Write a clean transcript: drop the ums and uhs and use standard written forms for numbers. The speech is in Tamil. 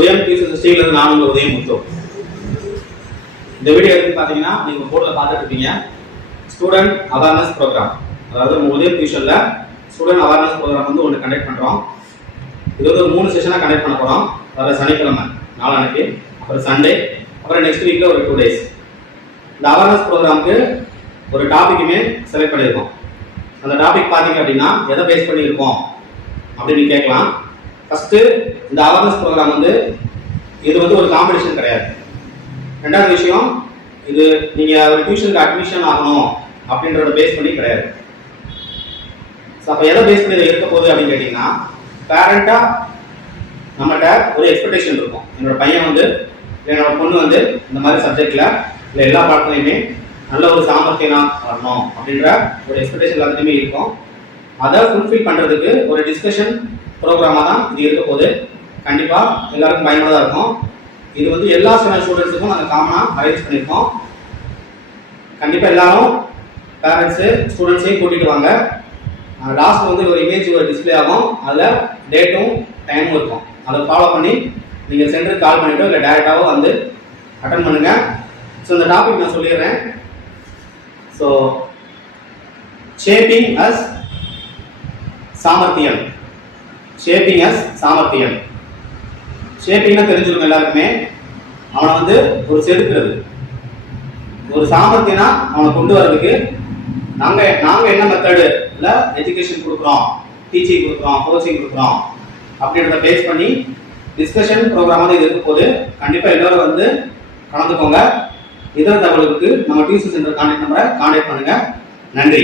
உதயம் டியூஷன் சிஸ்டம்ல நான் உங்க உதயம் முத்து. இந்த வீடியோ எடுத்து பார்த்தீங்கன்னா நீங்க போர்டில் பார்த்துட்டு இருப்பீங்க ஸ்டூடெண்ட் அவேர்னஸ் ப்ரோக்ராம். அதாவது நம்ம உதயம் டியூஷன்ல ஸ்டூடெண்ட் அவேர்னஸ் ப்ரோக்ராம் வந்து ஒன்று கண்டக்ட் பண்றோம். இது வந்து ஒரு 3 செஷனாக கண்டக்ட் பண்ண போறோம். வர சனிக்கிழமை நாளானைக்கு, அப்புறம் சண்டே, அப்புறம் நெக்ஸ்ட் வீக்ல ஒரு 2 days. இந்த அவேர்னஸ் ப்ரோக்ராமுக்கு ஒரு டாபிக்குமே செலக்ட் பண்ணியிருக்கோம். அந்த டாபிக் பார்த்தீங்க அப்படின்னா எதை பேஸ் பண்ணி இருக்கோம் அப்படின்னு கேட்கலாம். ஃபர்ஸ்ட் இந்த அவேர்னஸ் ப்ரோக்ராம் வந்து இது வந்து ஒரு காம்படிஷன் கிடையாது. ரெண்டாவது விஷயம், இது நீங்க ஒரு டியூஷனுக்கு அட்மிஷன் ஆகணும் அப்படின்றத பேஸ் பண்ணி கிடையாது. அப்போ எதை பேஸ் பண்ணி இருக்க போகுது அப்படின்னு கேட்டீங்கன்னா, பேரண்டா நம்மகிட்ட ஒரு எக்ஸ்பெக்டேஷன் இருக்கும். என்னோட பையன் வந்து என்னோட பொண்ணு வந்து இந்த மாதிரி சப்ஜெக்ட்ல இல்லை எல்லா பாடத்துலையுமே நல்ல ஒரு சாமர்த்தியனா வரணும் அப்படின்ற ஒரு எக்ஸ்பெக்டேஷன் எல்லாத்துலேயுமே இருக்கும். அதை ஃபுல்ஃபில் பண்றதுக்கு ஒரு டிஸ்கஷன் ப்ரோக்ராமாக தான் இது இருக்க போது. கண்டிப்பாக எல்லாருக்கும் பயனுள்ளதாக இருக்கும். இது வந்து எல்லா ஸ்டூடெண்ட்ஸுக்கும் நாங்கள் காமனாக அரேஞ்ச் பண்ணியிருக்கோம். கண்டிப்பாக எல்லாரும் பேரண்ட்ஸு ஸ்டூடெண்ட்ஸையும் கூட்டிகிட்டு வாங்க. லாஸ்ட் வந்து ஒரு இமேஜ் ஒரு டிஸ்பிளே ஆகும். அதில் டேட்டும் டைமும் இருக்கும். அதை ஃபாலோ பண்ணி நீங்கள் சென்டருக்கு கால் பண்ணிவிட்டோ இல்லை டேரெக்டாகவோ வந்து அட்டன் பண்ணுங்கள். ஸோ இந்த டாபிக் நான் சொல்லிடுறேன். ஸோ ஷேப்பிங் அஸ் சாமர்த்தியம். ஷேப்பிங் அஸ் சாமர்த்தியம். ஷேப்பிங்னா தெரிஞ்சிருக்கும் எல்லாருக்குமே. அவனை வந்து ஒரு செதுக்குறது, ஒரு சாமர்த்தியனா அவனை கொண்டு வர்றதுக்கு நாங்க என்ன மெத்தடுல எஜுகேஷன் கொடுக்குறோம், டீச்சிங் கொடுக்குறோம், கோச்சிங் கொடுக்குறோம் அப்படின்றத பேஸ் பண்ணி டிஸ்கஷன் ப்ரோக்ராமாக இது இருக்க போது. கண்டிப்பா எல்லாரும் வந்து கலந்துக்கோங்க. இதர தகவலுக்கு நம்ம டியூஷன் சென்டர் கான்டாக்ட் நம்பரை கான்டாக்ட் பண்ணுங்க. நன்றி.